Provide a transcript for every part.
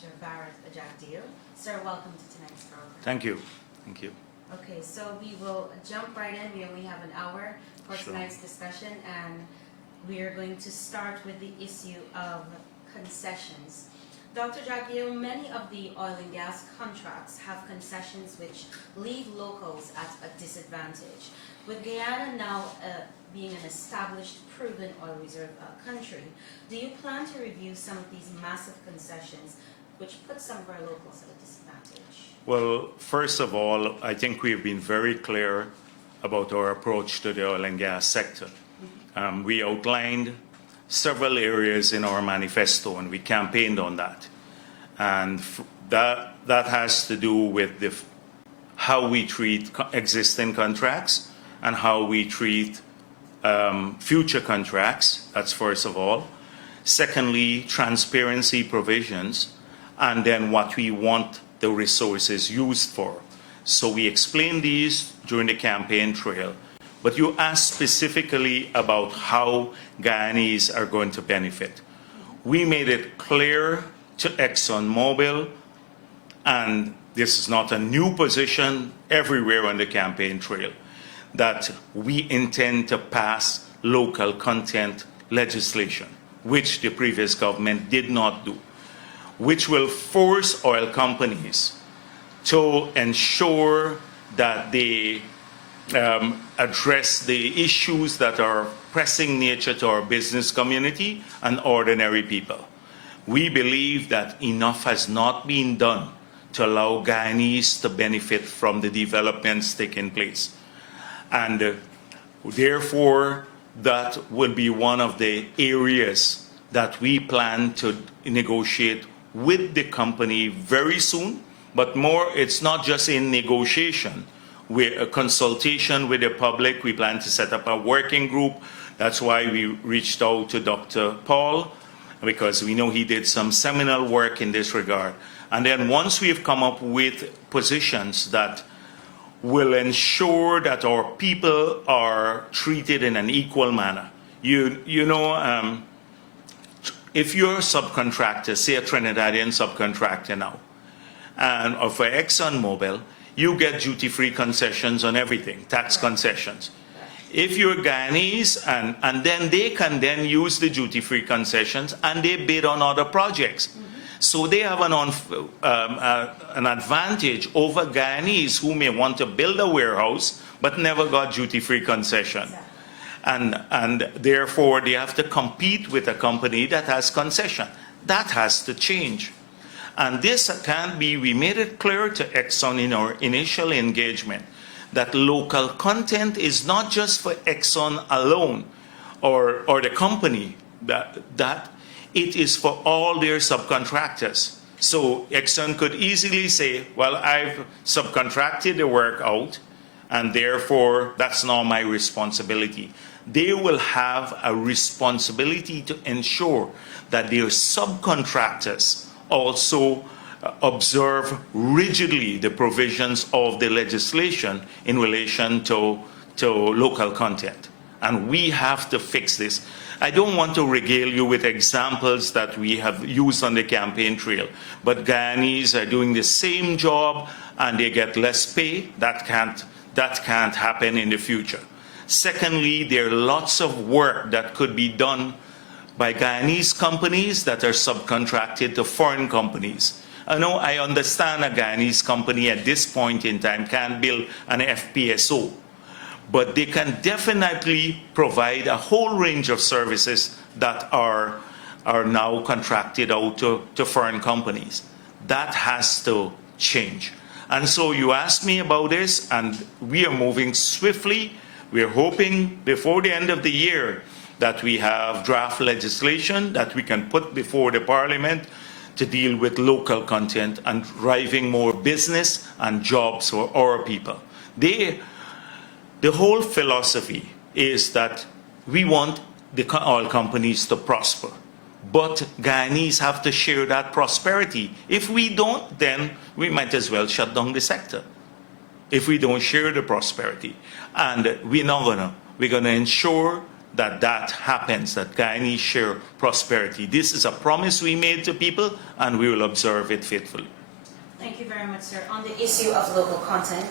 Dr. Bharrat Jagdeo. Sir, welcome to tonight's program. Thank you. Thank you. Okay, so we will jump right in. We only have an hour for Sure. tonight's discussion, and we are going to start with the issue of concessions. Dr. Jagdeo, many of the oil and gas contracts have concessions which leave locals at a disadvantage. With Guyana now being an established, proven oil reserve country, do you plan to review some of these massive concessions which put some of our locals at a disadvantage? Well, first of all, I think we've been very clear about our approach to the oil and gas sector. We outlined several areas in our manifesto, and we campaigned on that. And that has to do with how we treat existing contracts and how we treat future contracts. That's first of all. Secondly, transparency provisions, and then what we want the resources used for. So we explained these during the campaign trail. But you asked specifically about how Guyanese are going to benefit. We made it clear to ExxonMobil, and this is not a new position everywhere on the campaign trail, that we intend to pass local content legislation, which the previous government did not do, which will force oil companies to ensure that they address the issues that are pressing nature to our business community and ordinary people. We believe that enough has not been done to allow Guyanese to benefit from the developments taking place. And therefore, that will be one of the areas that we plan to negotiate with the company very soon. But more, it's not just in negotiation. With a consultation with the public, we plan to set up a working group. That's why we reached out to Dr. Paul, because we know he did some seminal work in this regard. And then once we've come up with positions that will ensure that our people are treated in an equal manner. If you're a subcontractor, say a Trinidadian subcontractor now, and for ExxonMobil, you get duty-free concessions on everything, tax concessions. If you're Guyanese, and then they can then use the duty-free concessions and they bid on other projects. So they have an advantage over Guyanese who may want to build a warehouse but never got duty-free concession. And therefore they have to compete with a company that has concession. That has to change. And this can't be, we made it clear to Exxon in our initial engagement that local content is not just for Exxon alone or the company, that it is for all their subcontractors. So Exxon could easily say, well, I've subcontracted the work out, and therefore that's not my responsibility. They will have a responsibility to ensure that their subcontractors also observe rigidly the provisions of the legislation in relation to local content. And we have to fix this. I don't want to regale you with examples that we have used on the campaign trail, but Guyanese are doing the same job and they get less pay. That can't happen in the future. Secondly, there are lots of work that could be done by Guyanese companies that are subcontracted to foreign companies. I understand a Guyanese company at this point in time can't build an FPSO, but they can definitely provide a whole range of services that are now contracted out to foreign companies. That has to change. And so you asked me about this, and we are moving swiftly. We're hoping before the end of the year that we have draft legislation that we can put before the Parliament to deal with local content and driving more business and jobs for our people. The whole philosophy is that we want the oil companies to prosper, but Guyanese have to share that prosperity. If we don't, then we might as well shut down the sector if we don't share the prosperity. And we're going to ensure that that happens, that Guyanese share prosperity. This is a promise we made to people, and we will observe it faithfully. Thank you very much, sir. On the issue of local content,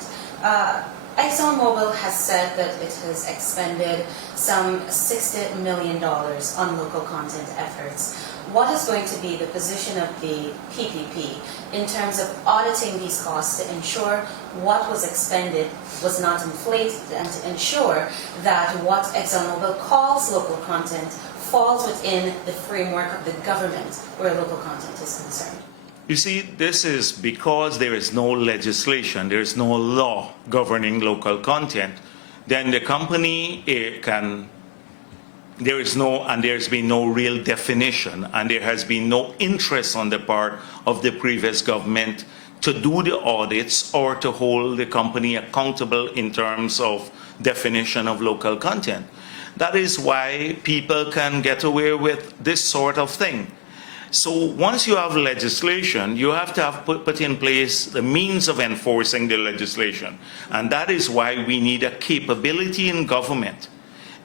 ExxonMobil has said that it has expended some $60 million on local content efforts. What is going to be the position of the PPP in terms of auditing these costs to ensure what was expended was not inflated and to ensure that what ExxonMobil calls local content falls within the framework of the government where local content is concerned? You see, this is because there is no legislation, there is no law governing local content, then the company there's been no real definition, and there has been no interest on the part of the previous government to do the audits or to hold the company accountable in terms of definition of local content. That is why people can get away with this sort of thing. So once you have legislation, you have to have put in place the means of enforcing the legislation. And that is why we need a capability in government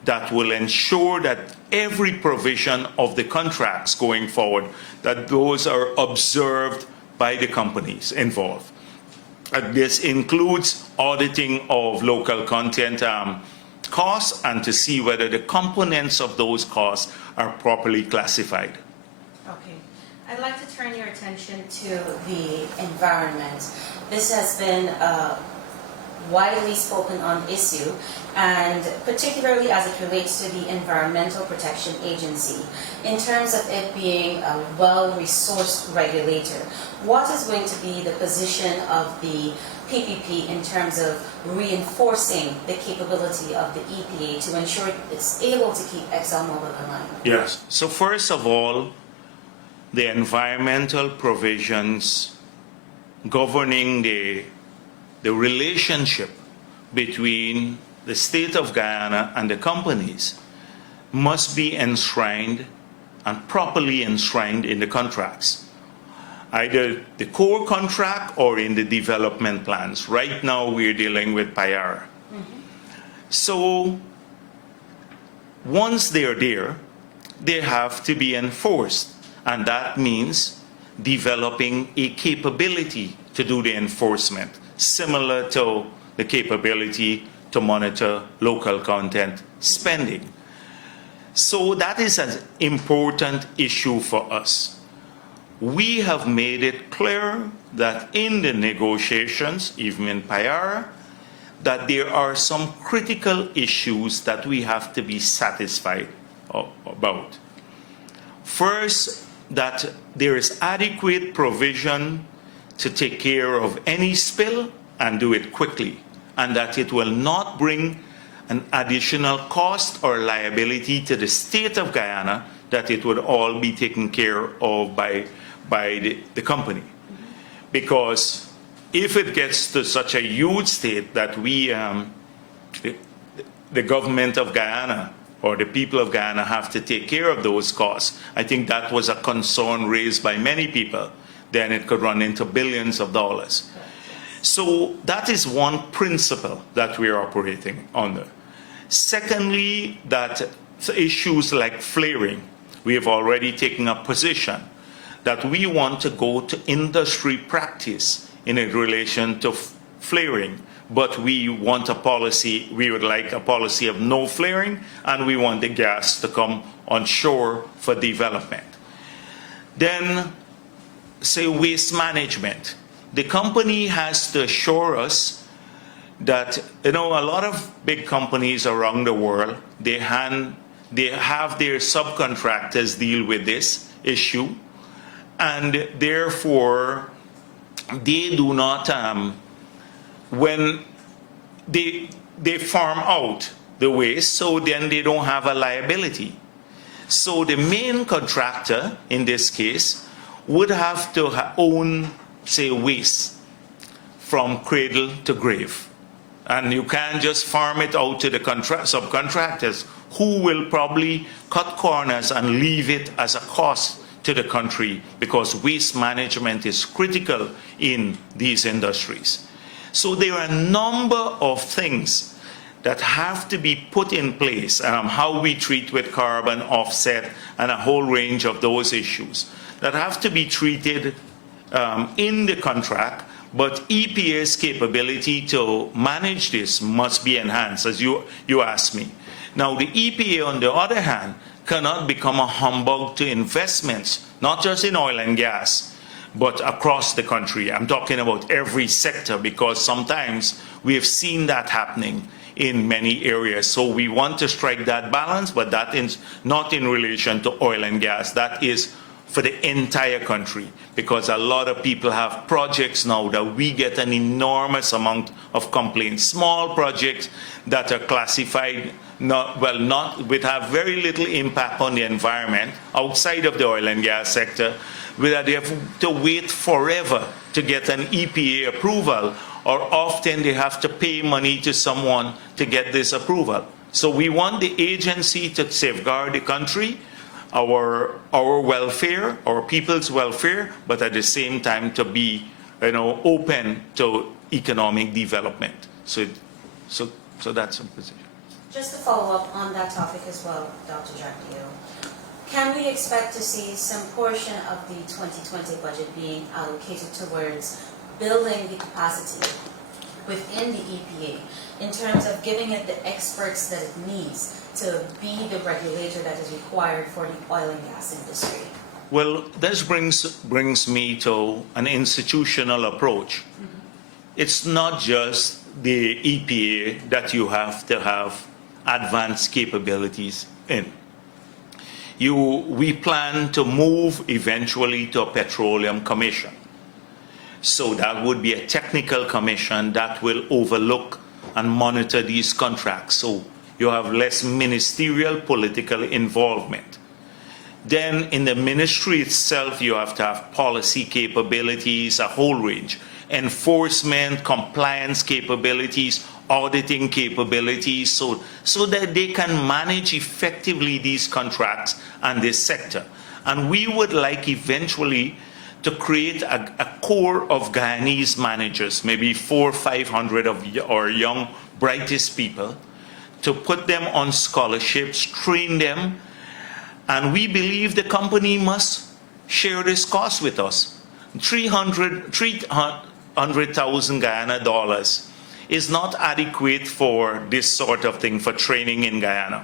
that will ensure that every provision of the contracts going forward, that those are observed by the companies involved. This includes auditing of local content costs and to see whether the components of those costs are properly classified. Okay. I'd like to turn your attention to the environment. This has been a widely spoken on issue, and particularly as it relates to the Environmental Protection Agency, in terms of it being a well-resourced regulator. What is going to be the position of the PPP in terms of reinforcing the capability of the EPA to ensure it's able to keep ExxonMobil aligned? Yes. So first of all, the environmental provisions governing the relationship between the state of Guyana and the companies must be enshrined and properly enshrined in the contracts, either the core contract or in the development plans. Right now we're dealing with Payara. So once they're there, they have to be enforced, and that means developing a capability to do the enforcement, similar to the capability to monitor local content spending. So that is an important issue for us. We have made it clear that in the negotiations, even in Payara, that there are some critical issues that we have to be satisfied about. First, that there is adequate provision to take care of any spill and do it quickly, and that it will not bring an additional cost or liability to the state of Guyana, that it would all be taken care of by the company. Because if it gets to such a huge state that the government of Guyana or the people of Guyana have to take care of those costs, I think that was a concern raised by many people, then it could run into billions of dollars. So that is one principle that we are operating under. Secondly, that issues like flaring, we have already taken a position that we want to go to industry practice in relation to flaring, but we want a policy, we would like a policy of no flaring, and we want the gas to come on shore for development. Then, say waste management. The company has to assure us that, a lot of big companies around the world, they have their subcontractors deal with this issue, and therefore they do not, when they farm out the waste, so then they don't have a liability. So the main contractor in this case would have to own, say, waste from cradle to grave. And you can't just farm it out to the subcontractors, who will probably cut corners and leave it as a cost to the country, because waste management is critical in these industries. So there are a number of things that have to be put in place, how we treat with carbon offset and a whole range of those issues that have to be treated in the contract, but EPA's capability to manage this must be enhanced, as you asked me. Now, the EPA, on the other hand, cannot become a humbug to investments, not just in oil and gas, but across the country. I'm talking about every sector, because sometimes we have seen that happening in many areas. So we want to strike that balance, but that is not in relation to oil and gas. That is for the entire country, because a lot of people have projects now that we get an enormous amount of complaints. Small projects that are classified with have very little impact on the environment outside of the oil and gas sector, where they have to wait forever to get an EPA approval, or often they have to pay money to someone to get this approval. So we want the agency to safeguard the country, our welfare, our people's welfare, but at the same time to be, open to economic development. So that's a position. Just to follow up on that topic as well, Dr. Jagdeo, can we expect to see some portion of the 2020 budget being allocated towards building the capacity within the EPA in terms of giving it the experts that it needs to be the regulator that is required for the oil and gas industry? Well, this brings me to an institutional approach. It's not just the EPA that you have to have advanced capabilities in. We plan to move eventually to a petroleum commission. So that would be a technical commission that will overlook and monitor these contracts. So you have less ministerial political involvement. Then in the ministry itself, you have to have policy capabilities, a whole range, enforcement, compliance capabilities, auditing capabilities, so that they can manage effectively these contracts and this sector. And we would like eventually to create a core of Guyanese managers, maybe 400 or 500 of our young, brightest people, to put them on scholarships, train them, and we believe the company must share this cost with us. 300,000 Guyana dollars is not adequate for this sort of thing, for training in Guyana.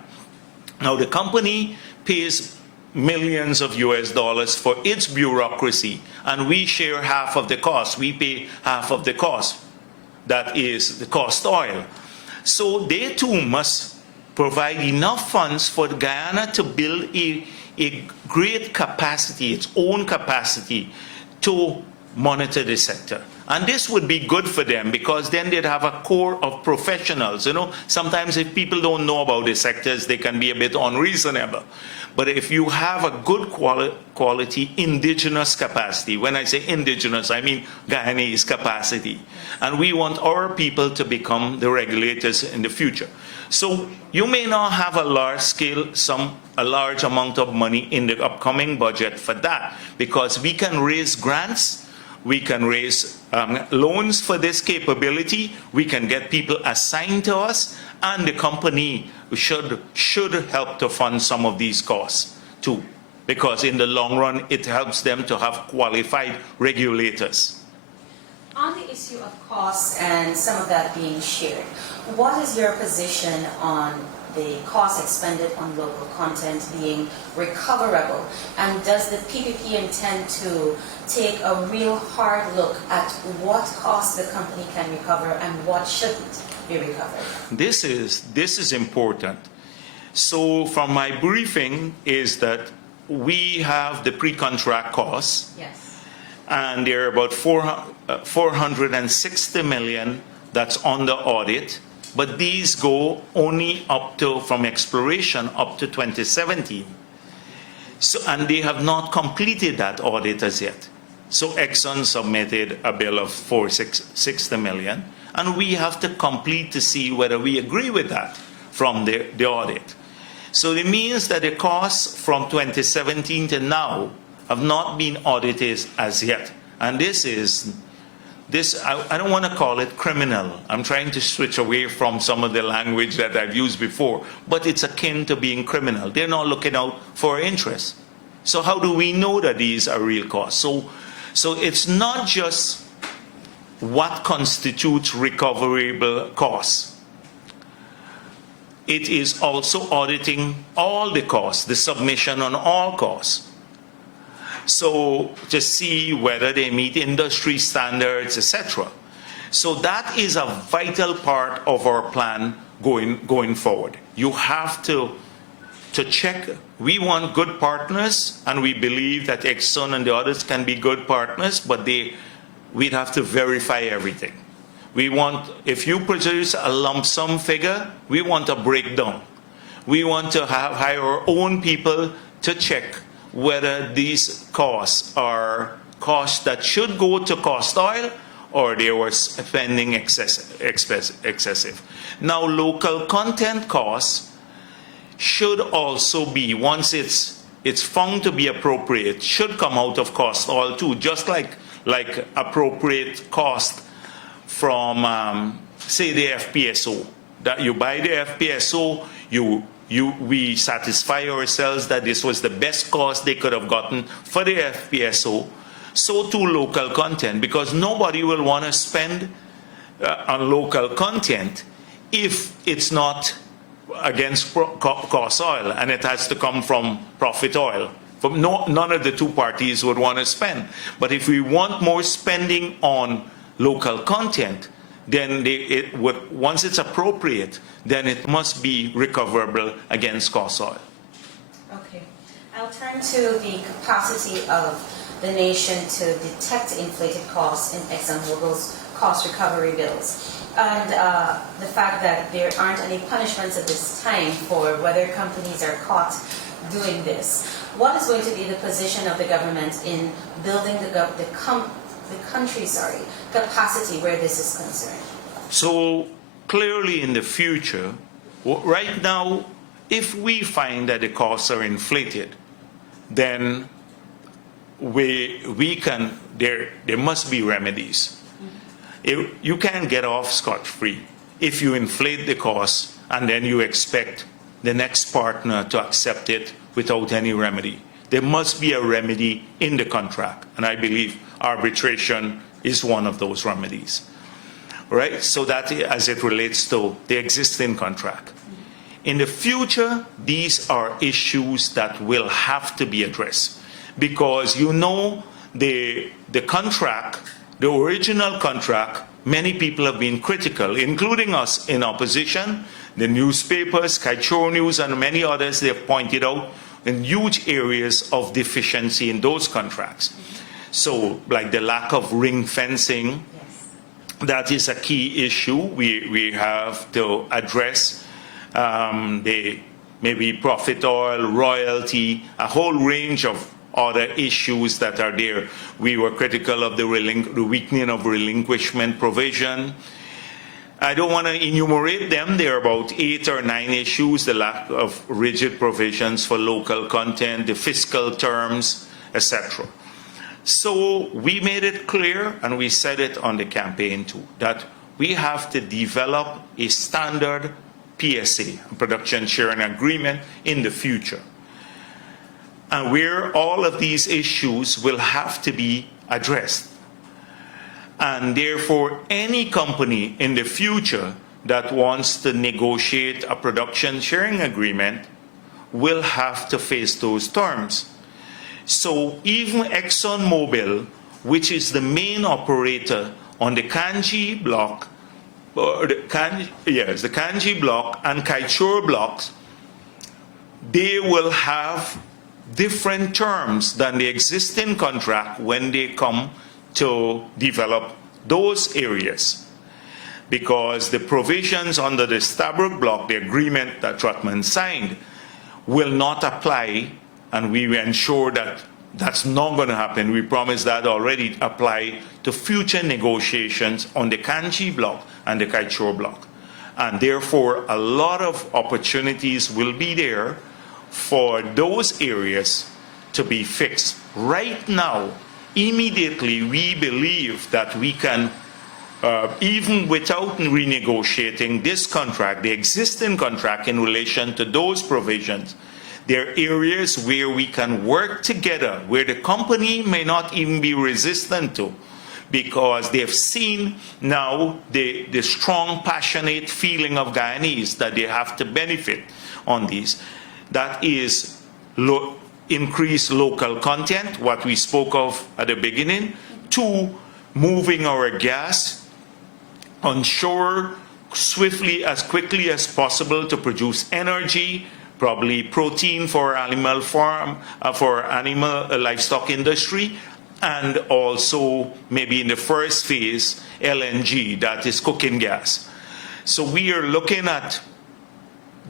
Now, the company pays millions of US dollars for its bureaucracy, and we share half of the cost. We pay half of the cost. That is the cost oil. So they too must provide enough funds for Guyana to build a great capacity, its own capacity, to monitor the sector. And this would be good for them, because then they'd have a core of professionals. Sometimes if people don't know about the sectors, they can be a bit unreasonable. But if you have a good quality indigenous capacity, when I say indigenous, I mean Guyanese capacity. And we want our people to become the regulators in the future. So you may not have a large scale, a large amount of money in the upcoming budget for that, because we can raise grants, we can raise loans for this capability, we can get people assigned to us, and the company should help to fund some of these costs too, because in the long run it helps them to have qualified regulators. On the issue of costs and some of that being shared, what is your position on the cost expended on local content being recoverable? And does the PPP intend to take a real hard look at what costs the company can recover and what shouldn't be recovered? This is important. So from my briefing is that we have the pre-contract costs. Yes. And there are about 460 million that's on the audit, but these go only up to, from exploration up to 2017. So, and they have not completed that audit as yet. So Exxon submitted a bill of 460 million, and we have to complete to see whether we agree with that from the audit. So it means that the costs from 2017 to now have not been audited as yet. And this is this, I don't want to call it criminal. I'm trying to switch away from some of the language that I've used before, but it's akin to being criminal. They're not looking out for our interests. So how do we know that these are real costs? So it's not just what constitutes recoverable costs. It is also auditing all the costs, the submission on all costs. So to see whether they meet industry standards, etc. So that is a vital part of our plan going forward. You have to check. We want good partners, and we believe that Exxon and the others can be good partners, but we'd have to verify everything. We want, if you produce a lump sum figure, we want a breakdown. We want to hire our own people to check whether these costs are costs that should go to cost oil or they were spending excessive. Now, local content costs should also be, once it's found to be appropriate, should come out of cost oil too, just like appropriate cost from, say, the FPSO. That you buy the FPSO, we satisfy ourselves that this was the best cost they could have gotten for the FPSO. So too local content, because nobody will want to spend on local content if it's not against cost oil, and it has to come from profit oil. None of the two parties would want to spend. But if we want more spending on local content, then once it's appropriate, then it must be recoverable against cost oil. Okay. I'll turn to the capacity of the nation to detect inflated costs in ExxonMobil's cost recovery bills. And the fact that there aren't any punishments at this time for whether companies are caught doing this. What is going to be the position of the government in building the country's capacity where this is concerned? So clearly in the future, right now, if we find that the costs are inflated, then there must be remedies. You can't get off scot-free if you inflate the costs and then you expect the next partner to accept it without any remedy. There must be a remedy in the contract, and I believe arbitration is one of those remedies. Right? So that as it relates to the existing contract. In the future, these are issues that will have to be addressed, because the contract, the original contract, many people have been critical, including us in opposition. The newspapers, Kaieteur News, and many others, they have pointed out in huge areas of deficiency in those contracts. So, like the lack of ring fencing, that is a key issue we have to address. Maybe profit oil, royalty, a whole range of other issues that are there. We were critical of the weakening of relinquishment provision. I don't want to enumerate them. There are about 8 or 9 issues: the lack of rigid provisions for local content, the fiscal terms, etc. So we made it clear, and we said it on the campaign too, that we have to develop a standard PSA, production sharing agreement, in the future. And where all of these issues will have to be addressed. And therefore, any company in the future that wants to negotiate a production sharing agreement will have to face those terms. So even ExxonMobil, which is the main operator on the Kanji block, the Kanji block and Kaieteur blocks, they will have different terms than the existing contract when they come to develop those areas. Because the provisions under the Stabroek block, the agreement that Trotman signed, will not apply, and we ensure that that's not going to happen. We promise that already apply to future negotiations on the Kanji block and the Kaieteur block. And therefore, a lot of opportunities will be there for those areas to be fixed. Right now, immediately we believe that we can, even without renegotiating this contract, the existing contract in relation to those provisions, there are areas where we can work together, where the company may not even be resistant to, because they've seen now the strong, passionate feeling of Guyanese that they have to benefit on these. That is increased local content, what we spoke of at the beginning. 2, moving our gas onshore swiftly, as quickly as possible to produce energy, probably protein for animal farm, for animal livestock industry, and also maybe in the first phase, LNG, that is cooking gas. So we are looking at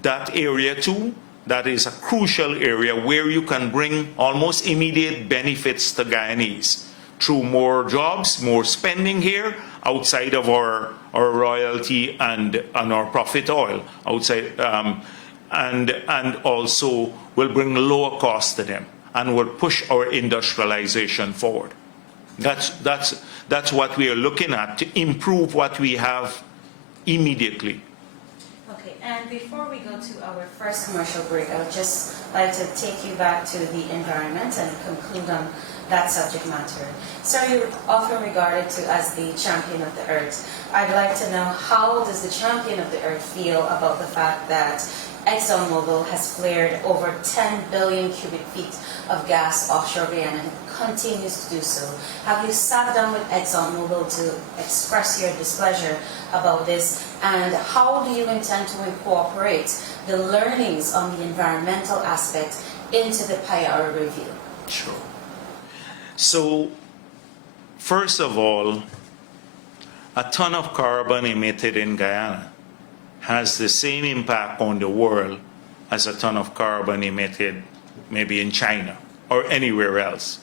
that area too. That is a crucial area where you can bring almost immediate benefits to Guyanese through more jobs, more spending here outside of our royalty and our profit oil outside, and also will bring lower cost to them and will push our industrialization forward. That's what we are looking at to improve what we have immediately. Okay, and before we go to our first commercial break, I would just like to take you back to the environment and conclude on that subject matter. Sir, you're often regarded to as the champion of the earth. I'd like to know, how does the champion of the earth feel about the fact that ExxonMobil has flared over 10 billion cubic feet of gas offshore Guyana and continues to do so? Have you sat down with ExxonMobil to express your displeasure about this? And how do you intend to incorporate the learnings on the environmental aspect into the Kaieteur review? Sure. So, first of all, a ton of carbon emitted in Guyana has the same impact on the world as a ton of carbon emitted maybe in China or anywhere else.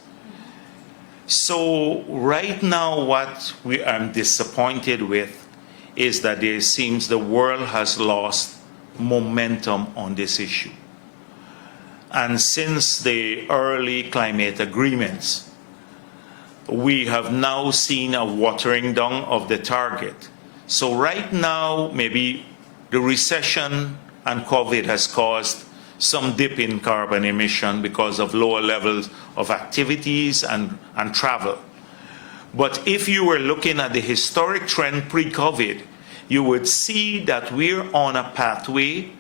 So right now what I'm disappointed with is that it seems the world has lost momentum on this issue. And since the early climate agreements, we have now seen a watering down of the target. So right now, maybe the recession and COVID has caused some dip in carbon emission because of lower levels of activities and travel. But if you were looking at the historic trend pre-COVID, you would see that we're on a pathway,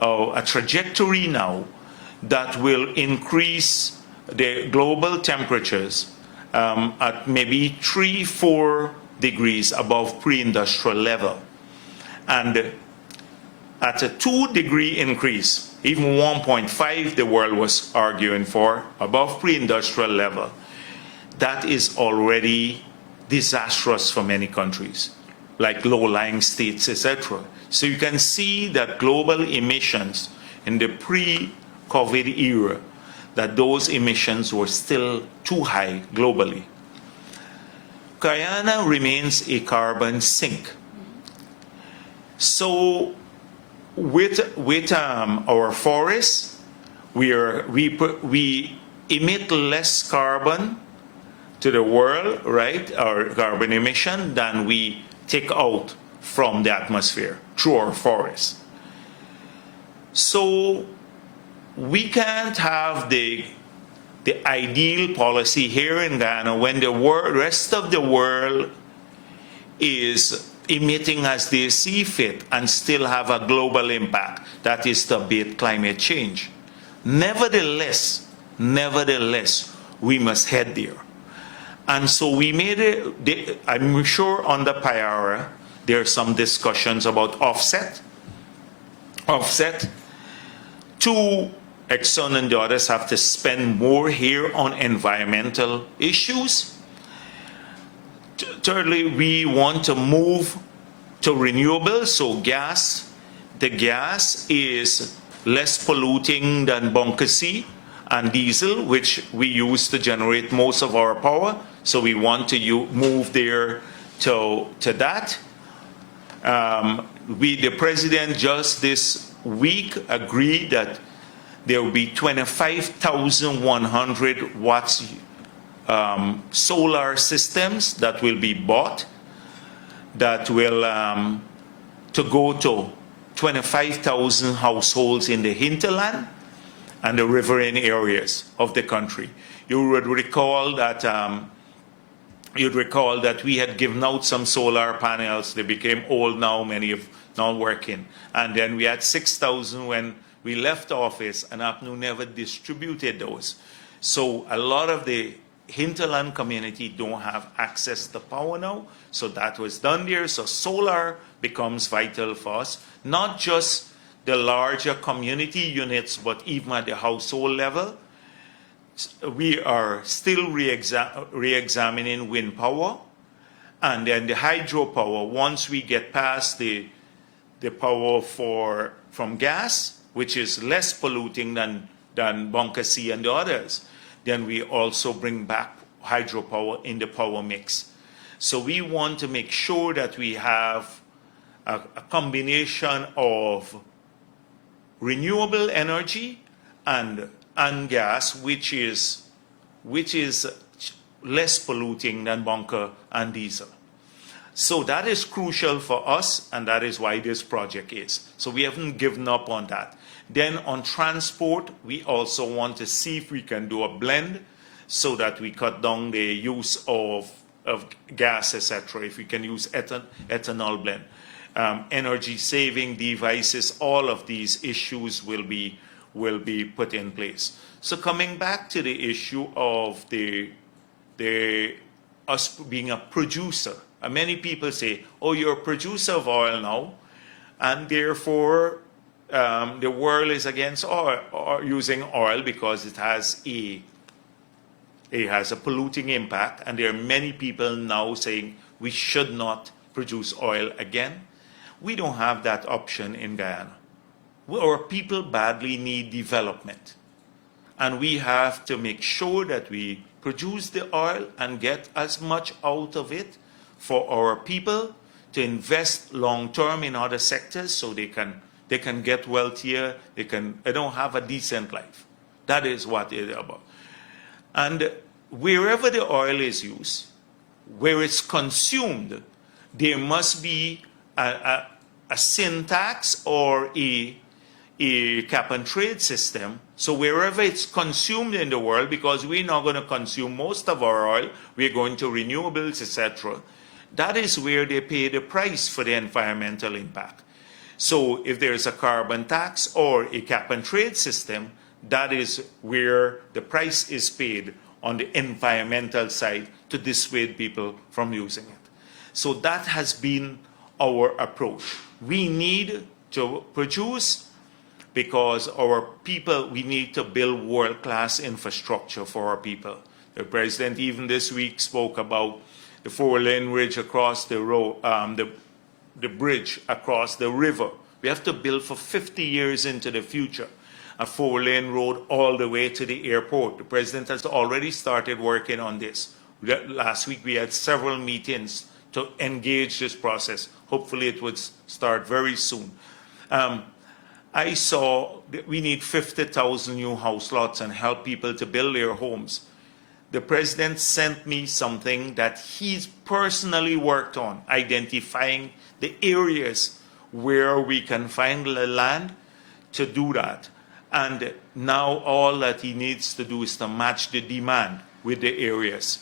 a trajectory now that will increase the global temperatures at maybe 3-4 degrees above pre-industrial level. And at a 2-degree increase, even 1.5 the world was arguing for, above pre-industrial level, that is already disastrous for many countries, like low-lying states, etc. So you can see that global emissions in the pre-COVID era, that those emissions were still too high globally. Guyana remains a carbon sink. So with our forests, we emit less carbon to the world, right, our carbon emission, than we take out from the atmosphere through our forests. So we can't have the ideal policy here in Guyana when the rest of the world is emitting as they see fit and still have a global impact, that is to abate climate change. Nevertheless, we must head there. And so we made I'm sure on the Kaieteur there are some discussions about offset. Two, Exxon and the others have to spend more here on environmental issues. Thirdly, we want to move to renewables, so gas. The gas is less polluting than bunker C and diesel, which we use to generate most of our power. So we want to move there to that. The president just this week agreed that there will be 25,100 watts solar systems that will be bought that will to go to 25,000 households in the hinterland and the riverine areas of the country. You would recall that we had given out some solar panels. They became old now, many have not working. And then we had 6,000 when we left office, and APNU never distributed those. So a lot of the hinterland community don't have access to power now. So that was done there. So solar becomes vital for us, not just the larger community units, but even at the household level. We are still re-examining wind power, and then the hydropower. Once we get past the power from gas, which is less polluting than Bunker C and the others, then we also bring back hydropower in the power mix. So we want to make sure that we have a combination of renewable energy and gas, which is less polluting than bunker and diesel. So that is crucial for us, and that is why this project is. So we haven't given up on that. Then on transport, we also want to see if we can do a blend so that we cut down the use of gas, etc. If we can use ethanol blend. Energy saving devices, all of these issues will be put in place. So coming back to the issue of us being a producer, many people say, "Oh, you're a producer of oil now, and therefore the world is against oil or using oil because it has a polluting impact." And there are many people now saying we should not produce oil again. We don't have that option in Guyana. Our people badly need development. And we have to make sure that we produce the oil and get as much out of it for our people to invest long-term in other sectors so they can get wealthier, they don't have a decent life. That is what it is about. And wherever the oil is used, where it's consumed, there must be a sin tax or a cap and trade system. So wherever it's consumed in the world, because we're not going to consume most of our oil, we're going to renewables, etc. That is where they pay the price for the environmental impact. So if there's a carbon tax or a cap and trade system, that is where the price is paid on the environmental side to dissuade people from using it. So that has been our approach. We need to produce because our people, we need to build world-class infrastructure for our people. The president even this week spoke about the four-lane bridge across the road, the bridge across the river. We have to build for 50 years into the future a four-lane road all the way to the airport. The president has already started working on this. Last week we had several meetings to engage this process. Hopefully it would start very soon. I saw that we need 50,000 new house lots and help people to build their homes. The president sent me something that he's personally worked on, identifying the areas where we can find the land to do that. And now all that he needs to do is to match the demand with the areas.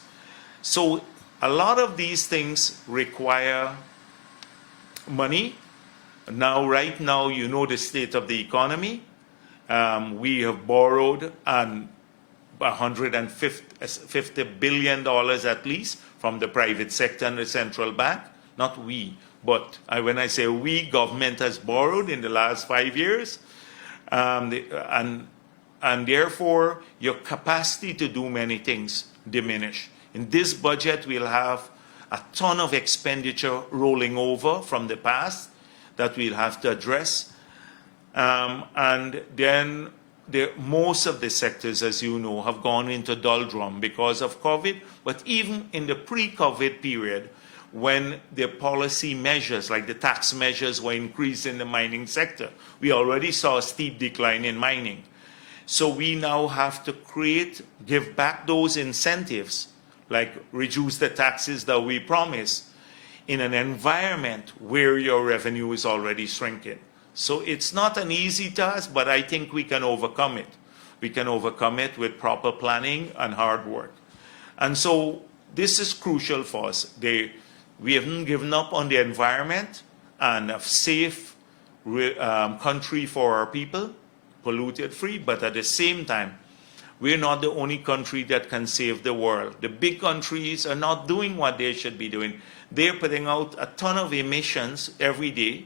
So a lot of these things require money. Now, right now, you know the state of the economy. We have borrowed $150 billion at least from the private sector and the central bank. Not we, but when I say we, government has borrowed in the last 5 years. And therefore, your capacity to do many things diminish. In this budget, we'll have a ton of expenditure rolling over from the past that we'll have to address. And then most of the sectors, as you know, have gone into doldrum because of COVID. But even in the pre-COVID period, when the policy measures, like the tax measures, were increased in the mining sector, we already saw a steep decline in mining. So we now have to give back those incentives like reduce the taxes that we promised, in an environment where your revenue is already shrinking. So it's not an easy task, but I think we can overcome it. We can overcome it with proper planning and hard work. And so this is crucial for us. We haven't given up on the environment and a safe country for our people, polluted free, but at the same time, we're not the only country that can save the world. The big countries are not doing what they should be doing. They're putting out a ton of emissions every day,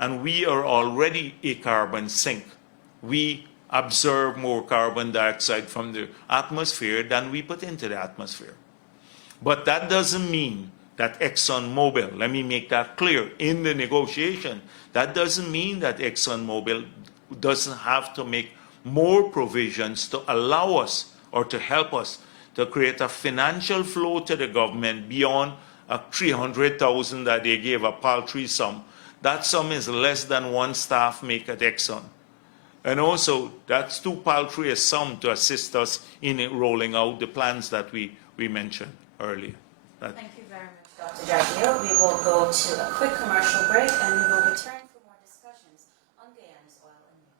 and we are already a carbon sink. We absorb more carbon dioxide from the atmosphere than we put into the atmosphere. But that doesn't mean that ExxonMobil, let me make that clear, in the negotiation, that doesn't mean that ExxonMobil doesn't have to make more provisions to allow us or to help us to create a financial flow to the government beyond a 300,000 that they gave, a paltry sum. That sum is less than one staff make at Exxon. And also, that's too paltry a sum to assist us in rolling out the plans that we mentioned earlier. Thank you very much, Dr. Jagdeo. We will go to a quick commercial break and we will return for more discussions on Guyana's oil and oil.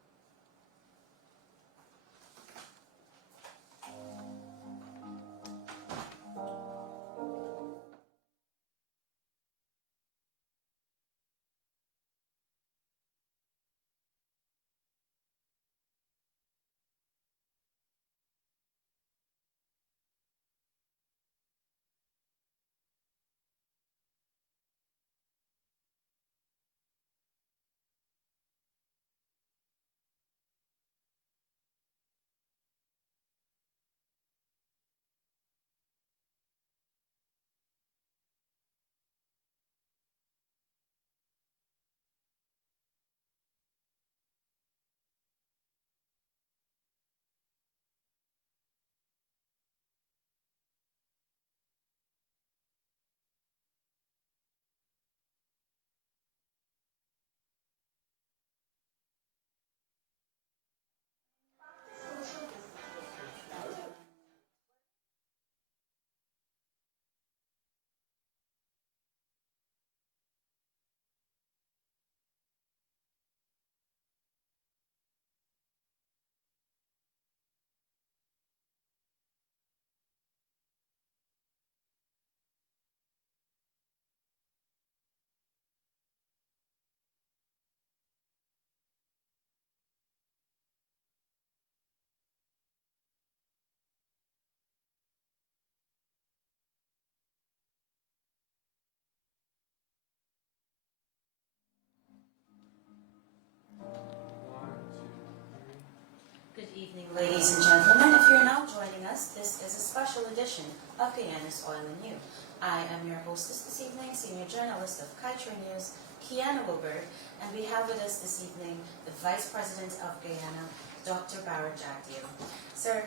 Good evening, ladies and gentlemen. If you're now joining us, this is a special edition of Guyana's Oil and You. I am your hostess this evening, senior journalist of Kaieteur News, Kiana Wilbert, and we have with us this evening the Vice President of Guyana, Dr. Bharrat Jagdeo. Sir,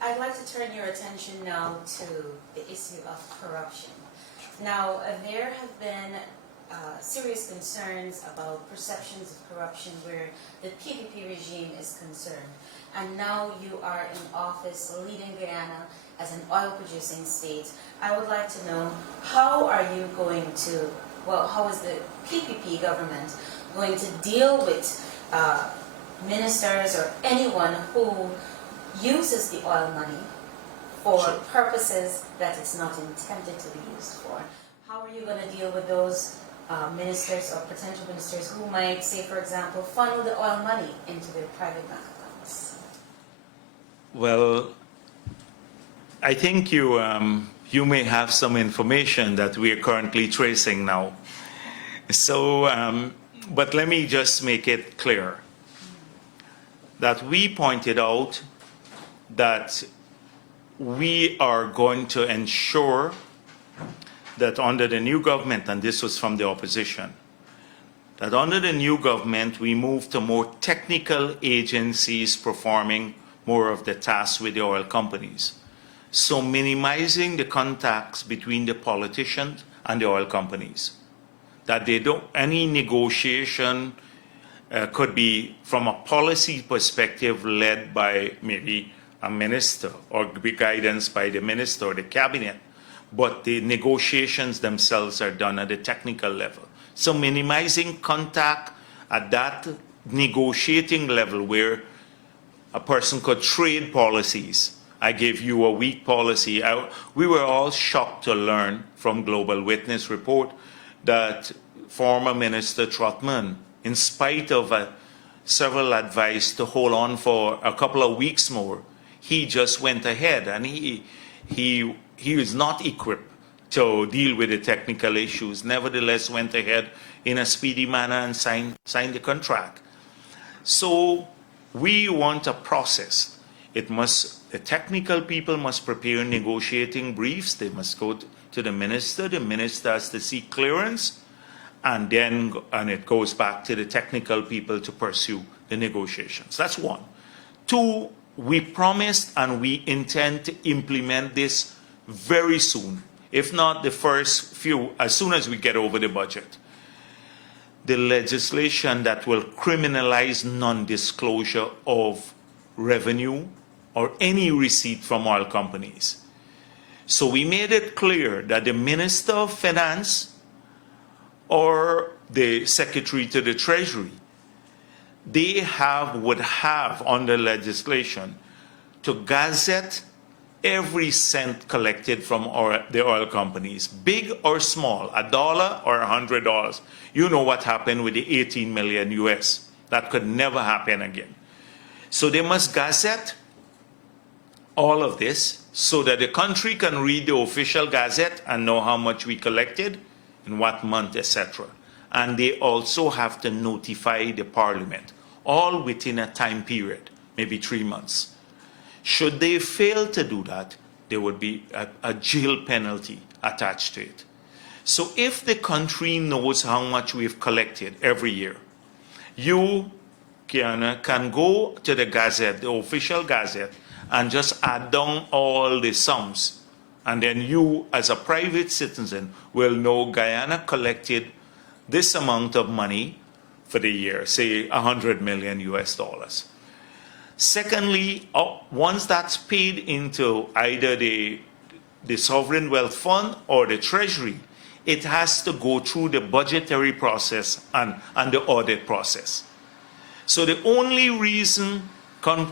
I'd like to turn your attention now to the issue of corruption. Now, there have been serious concerns about perceptions of corruption where the PPP regime is concerned. And now you are in office leading Guyana as an oil-producing state. I would like to know, how are you going to, how is the PPP government going to deal with ministers or anyone who uses the oil money for purposes that it's not intended to be used for? How are you going to deal with those ministers or potential ministers who might, say, for example, funnel the oil money into their private bank accounts? Well, I think you may have some information that we are currently tracing now. So, but let me just make it clear that we pointed out that we are going to ensure that under the new government, and this was from the opposition, that under the new government we move to more technical agencies performing more of the tasks with the oil companies. So minimizing the contacts between the politicians and the oil companies. That they don't, any negotiation could be from a policy perspective led by maybe a minister or be guidance by the minister or the cabinet, but the negotiations themselves are done at the technical level. So minimizing contact at that negotiating level where a person could trade policies. I gave you a weak policy. We were all shocked to learn from Global Witness report that former Minister Trotman, in spite of several advice to hold on for a couple of weeks more, he just went ahead, and he is not equipped to deal with the technical issues. Nevertheless, went ahead in a speedy manner and signed the contract. So we want a process. The technical people must prepare negotiating briefs. They must go to the minister. The minister has to seek clearance, and it goes back to the technical people to pursue the negotiations. That's one. Two, we promised and we intend to implement this very soon, if not the first few, as soon as we get over the budget. The legislation that will criminalize non-disclosure of revenue or any receipt from oil companies. So we made it clear that the Minister of Finance or the Secretary to the Treasury, they would have under legislation to gazette every cent collected from the oil companies, big or small, $1 or $100. You know what happened with the 18 million US. That could never happen again. So they must gazette all of this so that the country can read the official gazette and know how much we collected, in what month, etc. And they also have to notify the Parliament, all within a time period, maybe 3 months. Should they fail to do that, there would be a jail penalty attached to it. So if the country knows how much we've collected every year, you, Kiana, can go to the Gazette, the official Gazette, and just add down all the sums. And then you, as a private citizen, will know Guyana collected this amount of money for the year, say 100 million US dollars. Secondly, once that's paid into either the Sovereign Wealth Fund or the Treasury, it has to go through the budgetary process and the audit process. So the only reason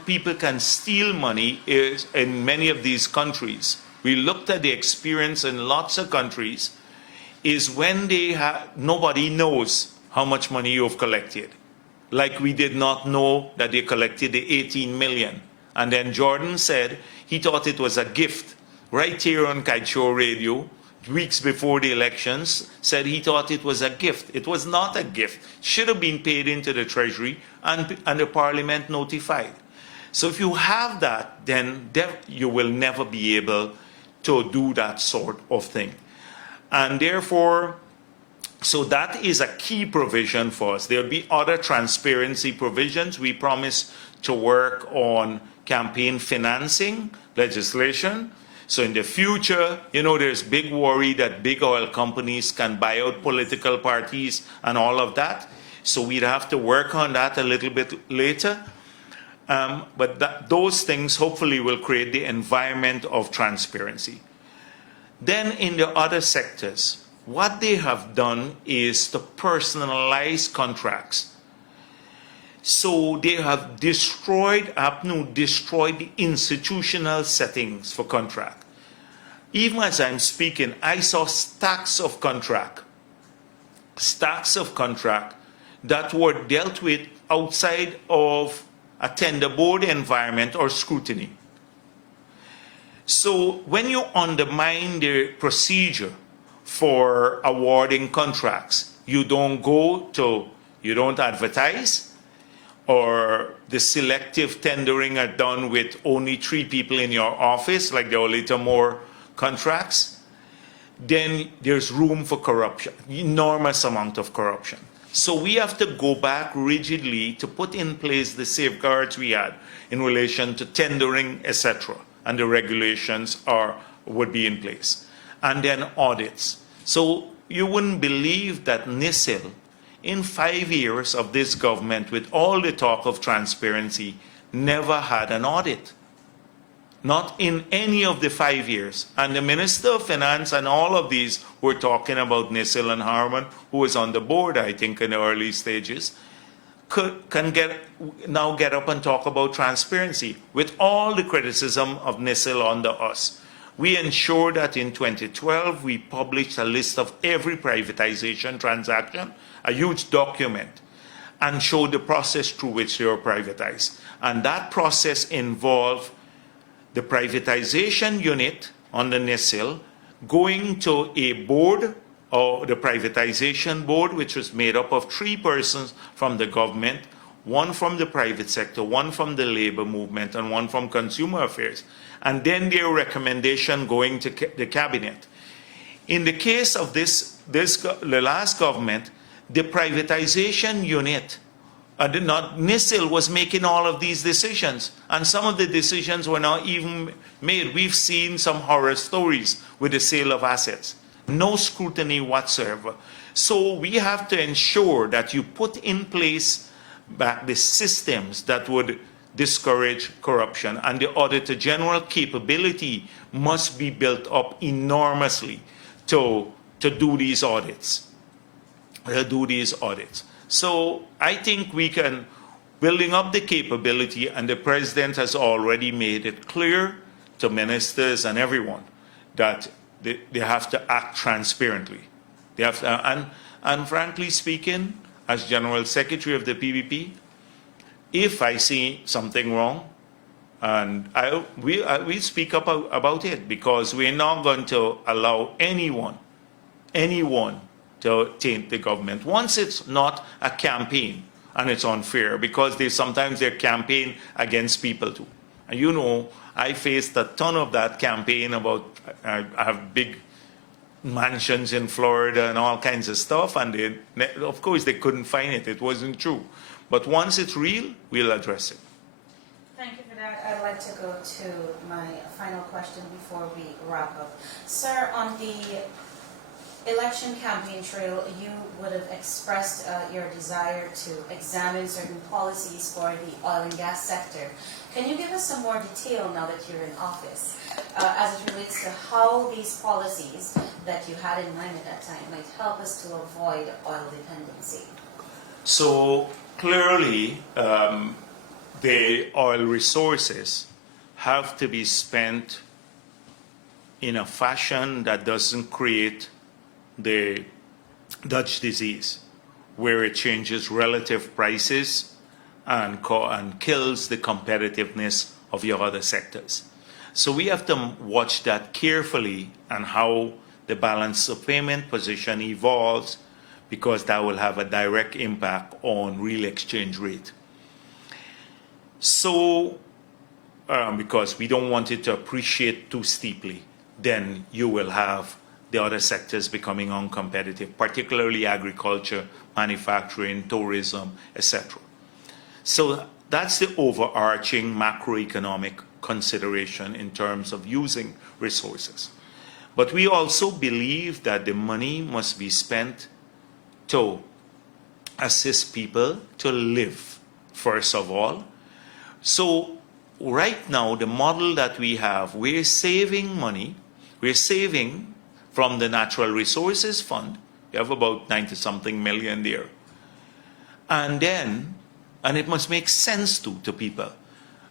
people can steal money is in many of these countries. We looked at the experience in lots of countries, is when nobody knows how much money you've collected. Like we did not know that they collected the 18 million. And then Jordan said he thought it was a gift. Right here on Kaieteur Radio, weeks before the elections, said he thought it was a gift. It was not a gift. It should have been paid into the Treasury and the Parliament notified. So if you have that, then you will never be able to do that sort of thing. And therefore, so that is a key provision for us. There'll be other transparency provisions. We promise to work on campaign financing legislation. So in the future, there's big worry that big oil companies can buy out political parties and all of that. So we'd have to work on that a little bit later. But those things hopefully will create the environment of transparency. Then in the other sectors, what they have done is to personalize contracts. So they have destroyed the institutional settings for contract. Even as I'm speaking, I saw stacks of contract that were dealt with outside of a tender board environment or scrutiny. So when you undermine the procedure for awarding contracts, you don't advertise, or the selective tendering are done with only 3 people in your office, like the Olita Moore contracts, then there's room for corruption, enormous amount of corruption. So we have to go back rigidly to put in place the safeguards we had in relation to tendering, etc., and the regulations would be in place. And then audits. So you wouldn't believe that NISIL, in 5 years of this government, with all the talk of transparency, never had an audit. not in any of the 5 years. And the Minister of Finance and all of these were talking about Nisil and Harman, who was on the board, I think, in the early stages, can now get up and talk about transparency. With all the criticism of Nisil under us, we ensured that in 2012 we published a list of every privatization transaction, a huge document, and showed the process through which they were privatized. And that process involved the privatization unit on the Nisil going to a board, or the privatization board, which was made up of 3 persons from the government, 1 from the private sector, 1 from the labor movement, and 1 from consumer affairs. And then their recommendation going to the cabinet. In the case of the last government, the privatization unit, not Nisil, was making all of these decisions, and some of the decisions were not even made. We've seen some horror stories with the sale of assets. No scrutiny whatsoever. So we have to ensure that you put in place back the systems that would discourage corruption, and the Auditor General capability must be built up enormously to do these audits. So I think we can, building up the capability, and the President has already made it clear to ministers and everyone that they have to act transparently. They have to, and frankly speaking, as General Secretary of the PBP, if I see something wrong, and we speak up about it, because we're not going to allow anyone to taint the government. Once it's not a campaign, and it's unfair, because sometimes they're campaign against people too. And you know, I faced a ton of that campaign about, I have big mansions in Florida and all kinds of stuff, and of course they couldn't find it. It wasn't true. But once it's real, we'll address it. Thank you for that. I'd like to go to my final question before we wrap up. Sir, on the election campaign trail, you would have expressed your desire to examine certain policies for the oil and gas sector. Can you give us some more detail now that you're in office as it relates to how these policies that you had in mind at that time might help us to avoid oil dependency? So clearly, the oil resources have to be spent in a fashion that doesn't create the Dutch disease, where it changes relative prices and kills the competitiveness of your other sectors. So we have to watch that carefully, and how the balance of payment position evolves, because that will have a direct impact on real exchange rate. So, because we don't want it to appreciate too steeply, then you will have the other sectors becoming uncompetitive, particularly agriculture, manufacturing, tourism, etc. So that's the overarching macroeconomic consideration in terms of using resources. But we also believe that the money must be spent to assist people to live, first of all. So right now, the model that we have, we're saving money, we're saving from the Natural Resources Fund. We have about 90-something million there. And it must make sense to people.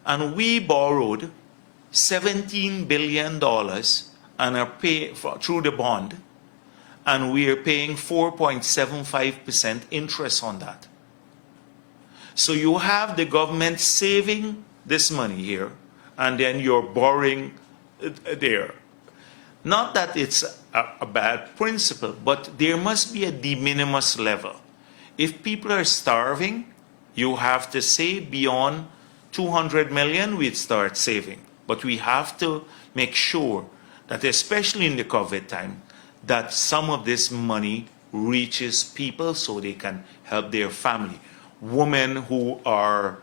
And we borrowed $17 billion and are paying through the bond, and we are paying 4.75% interest on that. So you have the government saving this money here, and then you're borrowing there. Not that it's a bad principle, but there must be a de minimis level. If people are starving, you have to say beyond 200 million, we'd start saving. But we have to make sure that, especially in the COVID time, that some of this money reaches people so they can help their family. Women who are,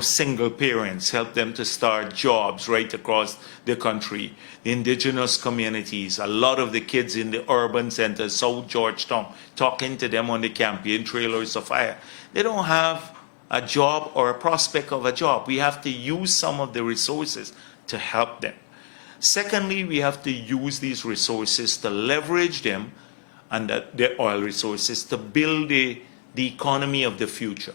single parents, help them to start jobs right across the country. The indigenous communities, a lot of the kids in the urban centers, South Georgetown, talking to them on the campaign trail or Sophia, they don't have a job or a prospect of a job. We have to use some of the resources to help them. Secondly, we have to use these resources to leverage them and the oil resources to build the economy of the future.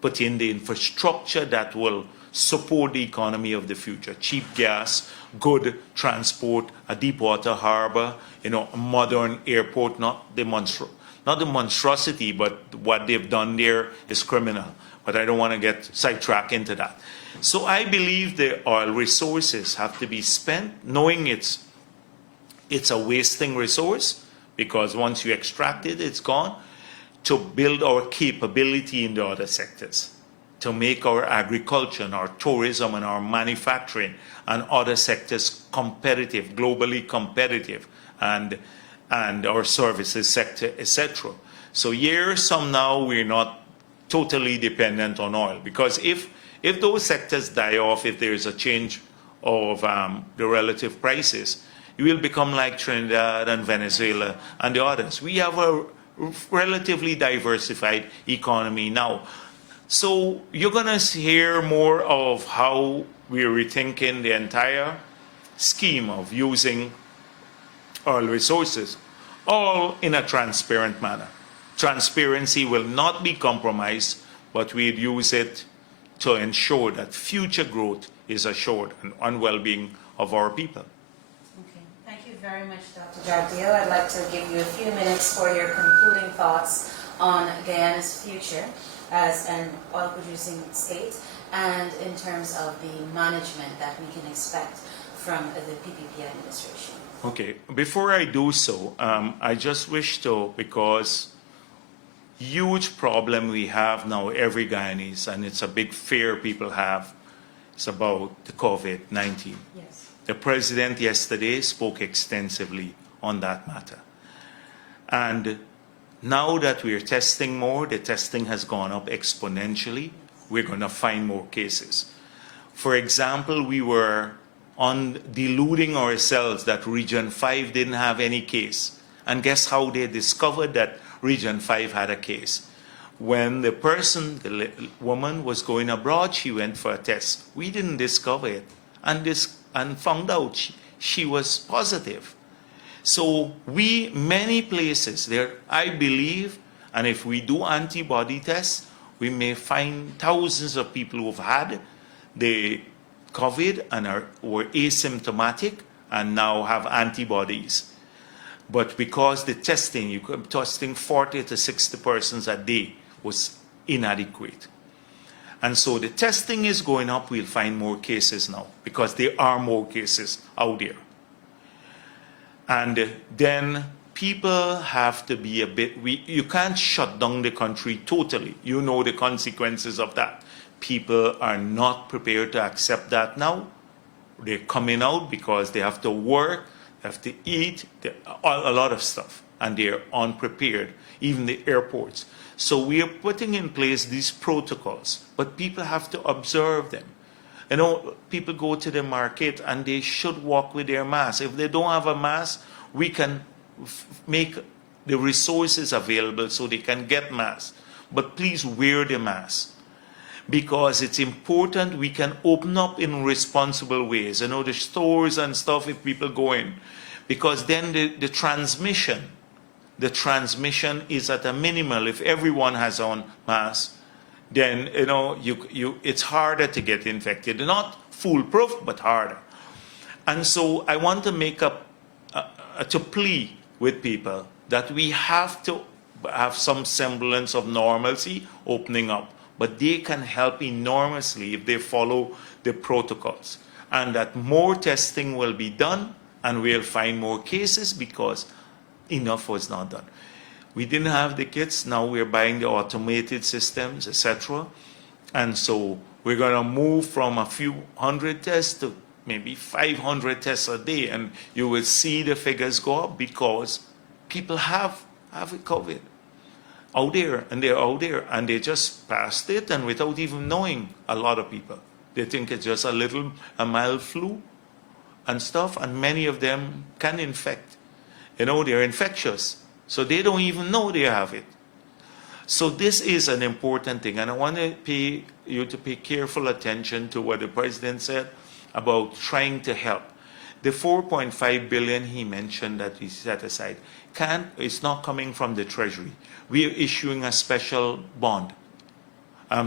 Put in the infrastructure that will support the economy of the future. Cheap gas, good transport, a deep water harbor, a modern airport, not the monstrosity, but what they've done there is criminal. But I don't want to get sidetracked into that. So I believe the oil resources have to be spent knowing it's a wasting resource, because once you extract it, it's gone, to build our capability in the other sectors, to make our agriculture and our tourism and our manufacturing and other sectors competitive, globally competitive, and our services sector, etc. So years from now, we're not totally dependent on oil, because if those sectors die off, if there is a change of the relative prices, you will become like Trinidad and Venezuela and the others. We have a relatively diversified economy now. So you're going to hear more of how we're rethinking the entire scheme of using oil resources, all in a transparent manner. Transparency will not be compromised, but we'd use it to ensure that future growth is assured and well-being of our people. Okay, thank you very much, Dr. Jagdeo. I'd like to give you a few minutes for your concluding thoughts on Guyana's future as an oil-producing state, and in terms of the management that we can expect from the PPP administration. Okay, before I do so, I just wish to, because huge problem we have now, every Guyanese, and it's a big fear people have, is about the COVID-19. Yes. The president yesterday spoke extensively on that matter. And now that we're testing more, the testing has gone up exponentially, we're going to find more cases. For example, we were deluding ourselves that Region 5 didn't have any case. And guess how they discovered that Region 5 had a case? When the woman was going abroad, she went for a test. We didn't discover it and found out she was positive. So many places there, I believe, and if we do antibody tests, we may find thousands of people who've had the COVID and were asymptomatic and now have antibodies. But because the testing, you could be testing 40 to 60 persons a day, was inadequate. And so the testing is going up. We'll find more cases now because there are more cases out there. And then people have to be a bit, you can't shut down the country totally. You know the consequences of that. People are not prepared to accept that now. They're coming out because they have to work, they have to eat, a lot of stuff, and they're unprepared, even the airports. So we are putting in place these protocols, but people have to observe them. You know, people go to the market and they should walk with their mask. If they don't have a mask, we can make the resources available so they can get masks. But please wear the mask, because it's important we can open up in responsible ways. You know, the stores and stuff, if people go in, because then the transmission is at a minimal. If everyone has on masks, then you know it's harder to get infected. Not foolproof, but harder. And so I want to make to plea with people that we have to have some semblance of normalcy opening up, but they can help enormously if they follow the protocols, and that more testing will be done and we'll find more cases because enough was not done. We didn't have the kits, now we're buying the automated systems, etc. And so we're going to move from a few hundred tests to maybe 500 tests a day, and you will see the figures go up because people have COVID out there, and they're out there, and they just passed it, and without even knowing, a lot of people. They think it's just a mild flu and stuff, and many of them can infect. You know, they're infectious, so they don't even know they have it. So this is an important thing, and I want you to pay careful attention to what the president said, about trying to help. The 4.5 billion he mentioned that we set aside it's not coming from the Treasury. We are issuing a special bond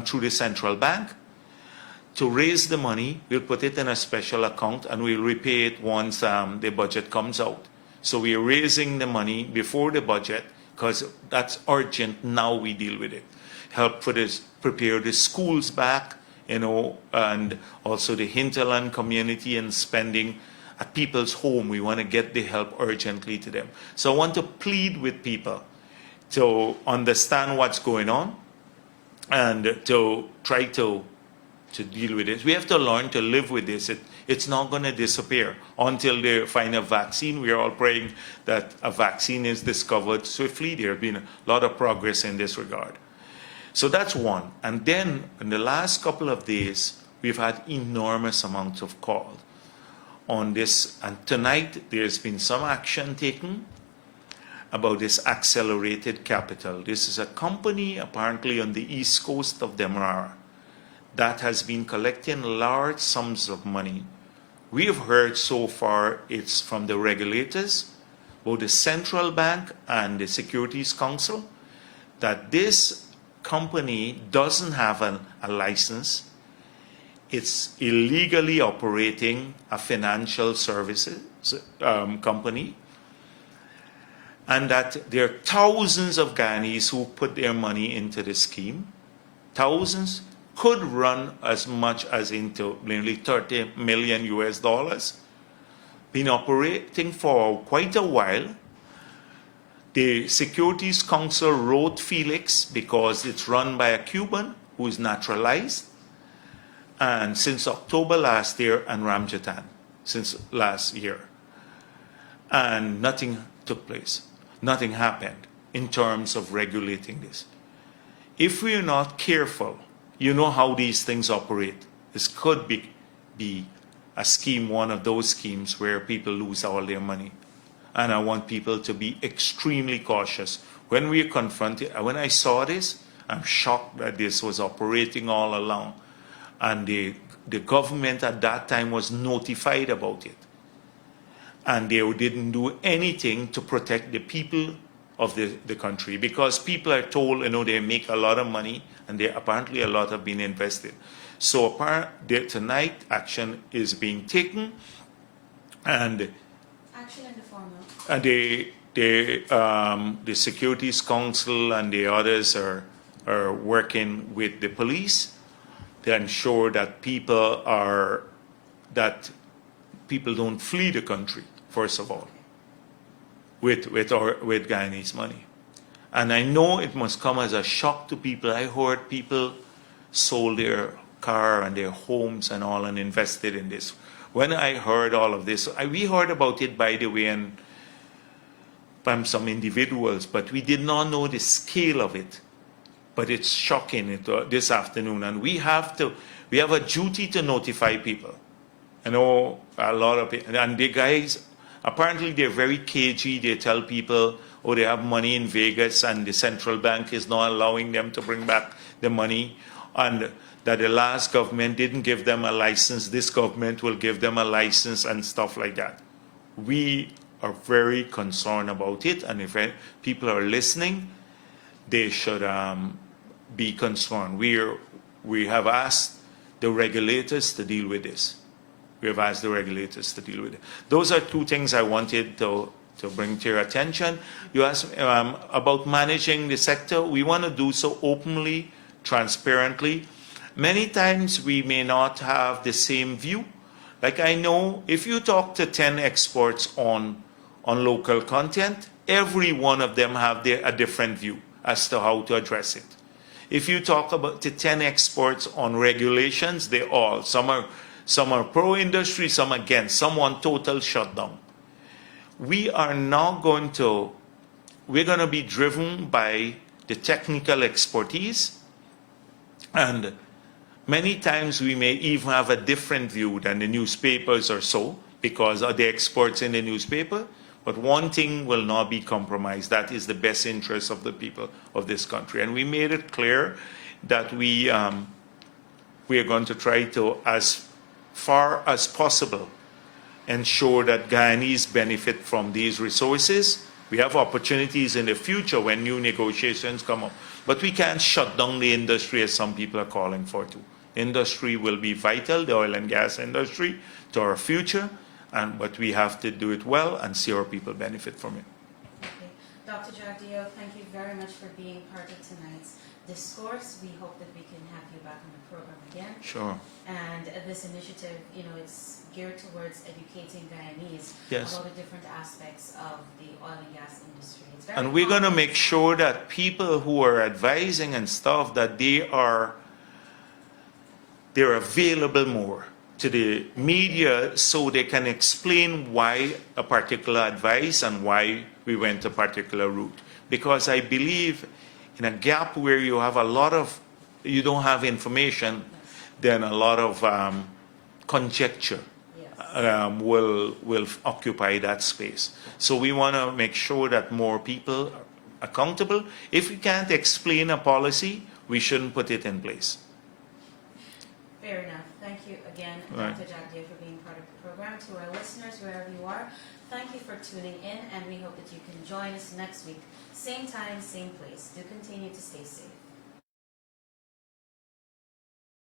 through the central bank. To raise the money, we'll put it in a special account and we'll repay it once the budget comes out. So we are raising the money before the budget because that's urgent. Now we deal with it. Help prepare the schools back, and also the hinterland community and spending at people's home. We want to get the help urgently to them. So I want to plead with people to understand what's going on and to try to deal with it. We have to learn to live with this. It's not going to disappear until they find a vaccine. We are all praying that a vaccine is discovered swiftly. There have been a lot of progress in this regard. So that's one. And then in the last couple of days, we've had enormous amounts of calls on this. And tonight, there's been some action taken about this accelerated capital. This is a company apparently on the east coast of Demerara that has been collecting large sums of money. We have heard so far it's from the regulators, both the central bank and the Securities Council, that this company doesn't have a license. It's illegally operating a financial services company, and that there are thousands of Guyanese who put their money into the scheme. Thousands could run as much as into nearly 30 million US dollars. Been operating for quite a while. The Securities Council wrote Felix because it's run by a Cuban who is naturalized. And since October last year, and Ramjatan since last year. And nothing took place. Nothing happened in terms of regulating this. If we are not careful, you know how these things operate. This could be a scheme, one of those schemes where people lose all their money. And I want people to be extremely cautious. When we are confronted, when I saw this, I'm shocked that this was operating all along. And the government at that time was notified about it. And they didn't do anything to protect the people of the country, because people are told, they make a lot of money, and apparently a lot have been invested. So tonight, action is being taken, and action in the form of? And the Securities Council and the others are working with the police to ensure that people don't flee the country, first of all, with Guyanese money. And I know it must come as a shock to people. I heard people sold their car and their homes and all and invested in this. When I heard all of this, we heard about it, by the way, and from some individuals, but we did not know the scale of it. But it's shocking this afternoon, and we have a duty to notify people. I know a lot of it, and the guys, apparently they're very cagey. They tell people, they have money in Vegas, and the central bank is not allowing them to bring back the money, and that the last government didn't give them a license. This government will give them a license and stuff like that. We are very concerned about it, and if people are listening, they should be concerned. We have asked the regulators to deal with this. We have asked the regulators to deal with it. Those are two things I wanted to bring to your attention. You asked about managing the sector. We want to do so openly, transparently. Many times we may not have the same view. Like, I know if you talk to 10 experts on local content, every one of them have a different view as to how to address it. If you talk about the 10 experts on regulations, some are pro-industry, some against, some want total shutdown. We're going to be driven by the technical expertise, and many times we may even have a different view than the newspapers or so, because of the experts in the newspaper. But one thing will not be compromised. That is the best interest of the people of this country. And we made it clear that we are going to try to, as far as possible, ensure that Guyanese benefit from these resources. We have opportunities in the future when new negotiations come up, but we can't shut down the industry as some people are calling for to. Industry will be vital, the oil and gas industry, to our future, but we have to do it well and see our people benefit from it. Okay. Dr. Jagdeo, thank you very much for being part of tonight's discourse. We hope that we can have you back on the program again. Sure. And this initiative, it's geared towards educating Guyanese Yes. about the different aspects of the oil and gas industry. It's very And we're going to complex. make sure that people who are advising and stuff, that they're available more to the media so they can explain why a particular advice and why we went a particular route. Because I believe in a gap where you have you don't have information, then a lot of conjecture Yes. will occupy that space. So we want to make sure that more people are accountable. If we can't explain a policy, we shouldn't put it in place. Fair enough. Thank you again, Right. Dr. Jagdeo, for being part of the program. To our listeners, wherever you are, thank you for tuning in, and we hope that you can join us next week. Same time, same place. Do continue to stay safe.